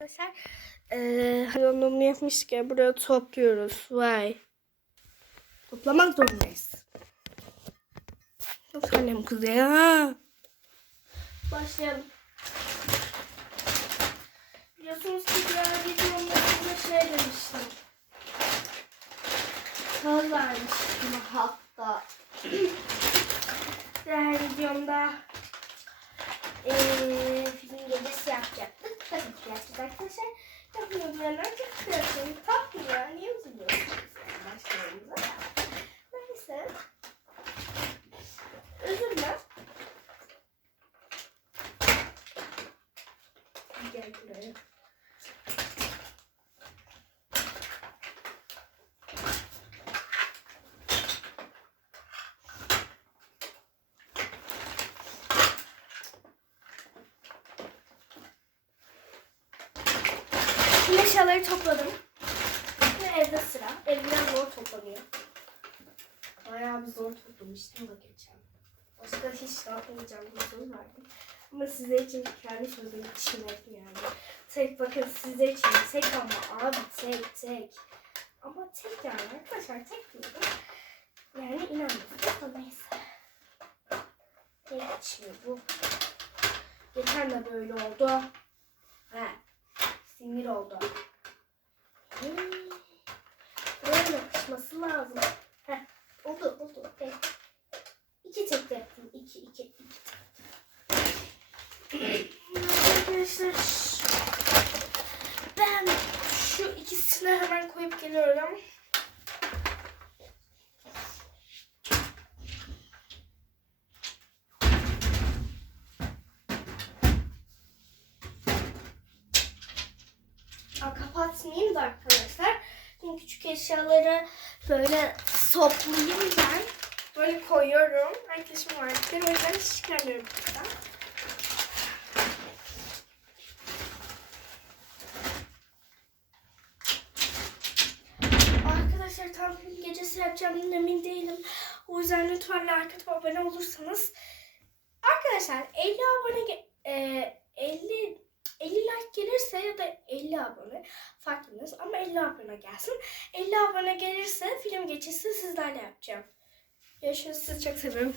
Arkadaşlar eee hayvanlarını yapmıştık ya buraya topluyoruz. Vay. Toplamak zorundayız. Nasıl annem kızı ya? Başlayalım. Biliyorsunuz ki bir videomda şey demiştim. Söz vermiştim hatta. Diğer videomda eee film gecesi yapacaktık. Tabii ki yapacağız arkadaşlar. Yapmıyor diyenler çok kıyasın. Tatlı ya. Niye üzülüyorsunuz? Yani başlarımıza. Neyse. Üzülme. Gel buraya. Şimdi eşyaları topladım. Şimdi evde sıra. Ev zor toplanıyor. Bayağı bir zor toplamıştım da geçen. Başka hiç yapmayacağım bir söz verdim. Ama sizler için kendi sözümü çiğnedim yani. Tek bakın sizler için tek ama abi tek tek. Ama tek yani arkadaşlar tek diyorum. Yani inanmıyorsunuz da neyse. Geçmiyor bu. Geçen de böyle oldu. He. Sinir oldu. Hmm. Buraya yapışması lazım. Heh. Oldu oldu. Evet. İki tek yaptım. İki iki iki. Arkadaşlar ben şu ikisini hemen koyup geliyorum. Kapatmayayım da arkadaşlar. Çünkü küçük eşyaları böyle toplayayım ben. Böyle koyuyorum. Arkadaşım var. Ben o yüzden hiç çıkarmıyorum. Arkadaşlar tam film gecesi yapacağımdan emin değilim. O yüzden lütfen like atıp abone olursanız. Arkadaşlar 50 abone e, 50 50 like gelirse ya da 50 abone fark etmez ama 50 abone gelsin. 50 abone gelirse film geçesi sizlerle yapacağım. Görüşürüz. Sizi çok seviyorum.